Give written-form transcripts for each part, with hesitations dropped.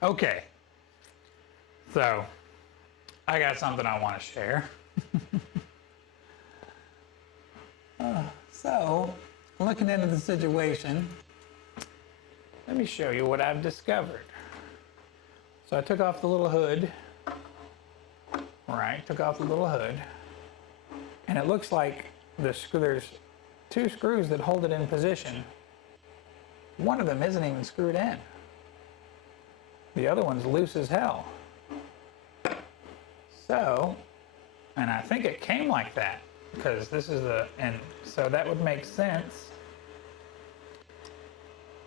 Okay, so I got something I want to share. So, looking into the situation, let me show you what I've discovered. So I took off the little hood, right? Took off the little hood, and it looks like there's two screws that hold it in position. One of them isn't even screwed in. The other one's loose as hell. So, and I think it came like that because this is and so that would make sense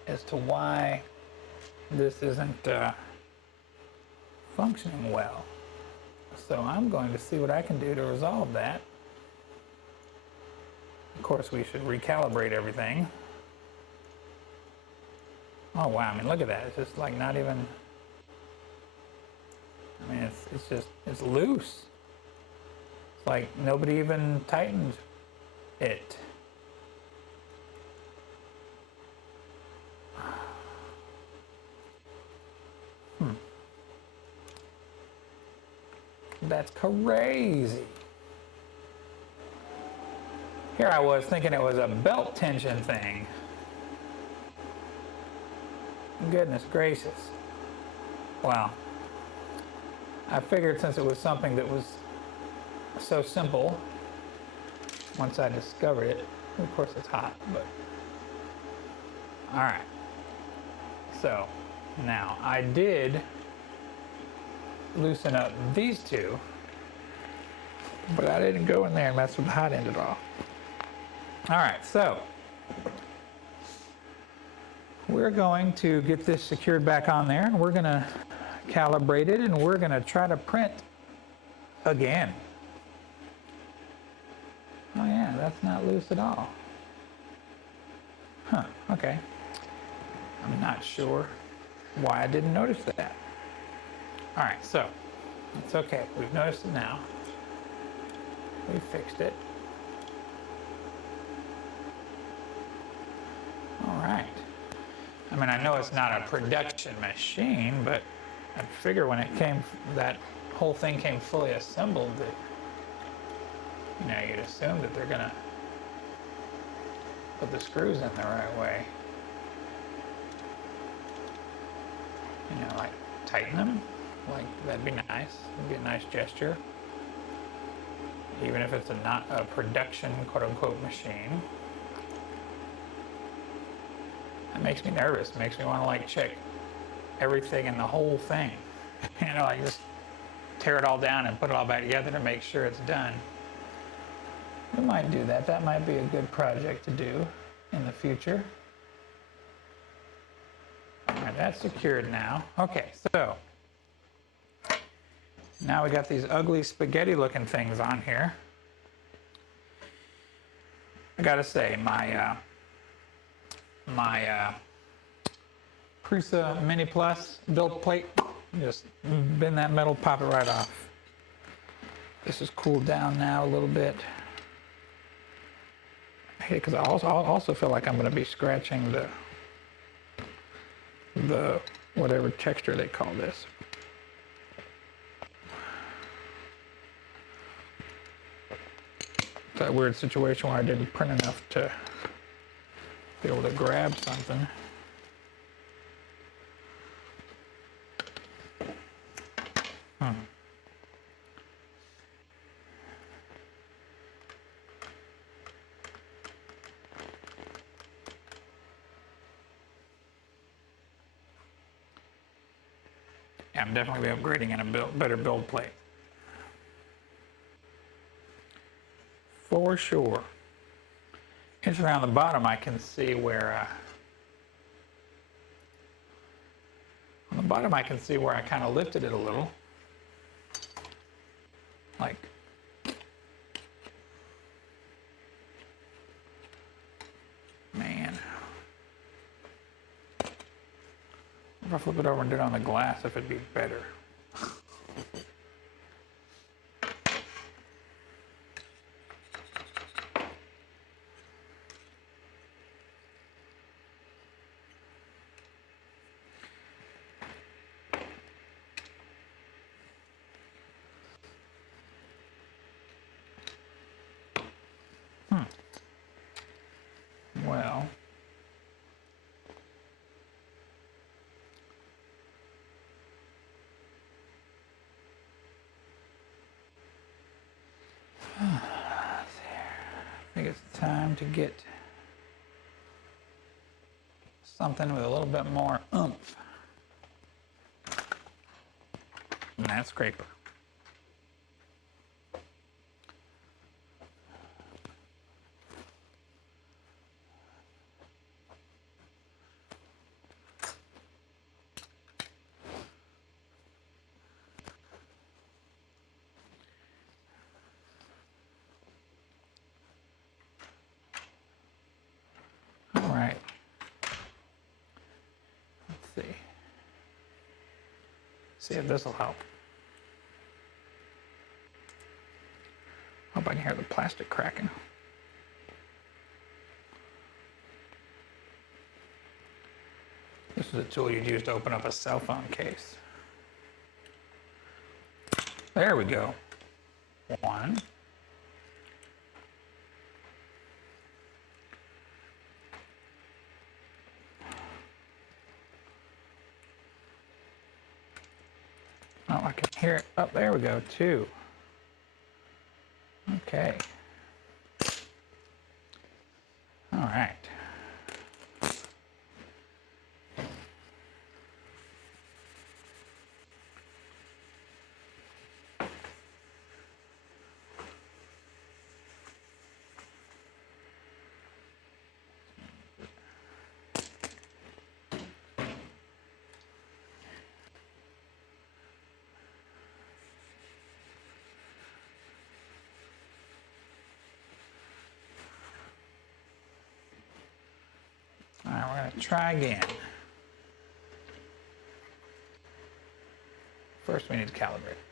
as to why this isn't functioning well. So I'm going to see what I can do to resolve that. Of course, we should recalibrate everything. Oh wow, I mean, look at that. It's just like not even, I mean, it's just, it's loose. It's like nobody even tightened it. That's crazy. Here I was thinking it was a belt tension thing. Goodness gracious. Well, I figured since it was something that was so simple, once I discovered it, of course it's hot, but all right. So now I did loosen up these two, but I didn't go in there and mess with the hot end at all. All right, so we're going to get this secured back on there, and we're going to calibrate it, and we're going to try to print again. Oh yeah, that's not loose at all. Huh, okay. I'm not sure why I didn't notice that. All right, so it's okay. We've noticed it now. We fixed it. All right. I mean, I know it's not a production machine, but I figure when it came, that whole thing came fully assembled, that, you know, you'd assume that they're gonna put the screws in the right way. You know, like tighten them. Like, that'd be nice. It'd be a nice gesture. Even if it's not a production, quote unquote, machine. That makes me nervous. It makes me want to like check everything in the whole thing. You know, like just tear it all down and put it all back together to make sure it's done. We might do that. That might be a good project to do in the future. All right, that's secured now. Okay, so now we got these ugly spaghetti looking things on here. I gotta say, my Prusa Mini Plus build plate, just bend that metal, pop it right off. This is cooled down now a little bit. I hate it because I also feel like I'm gonna be scratching the whatever texture they call this. It's that weird situation where I didn't print enough to be able to grab something. Yeah, I'm definitely upgrading in a better build plate. For sure. It's around the bottom I can see where on the bottom I can see where I kind of lifted it a little. Like, man. If I flip it over and do it on the glass, if it'd be better. Time to get something with a little bit more oomph. And that scraper. All right. Let's see. See if this will help. Hope I can hear the plastic cracking. This is a tool you'd use to open up a cell phone case. There we go. One. Oh, I can hear it. Oh, there we go. Two. Okay. All right. All right, we're going to try again. First, we need to calibrate.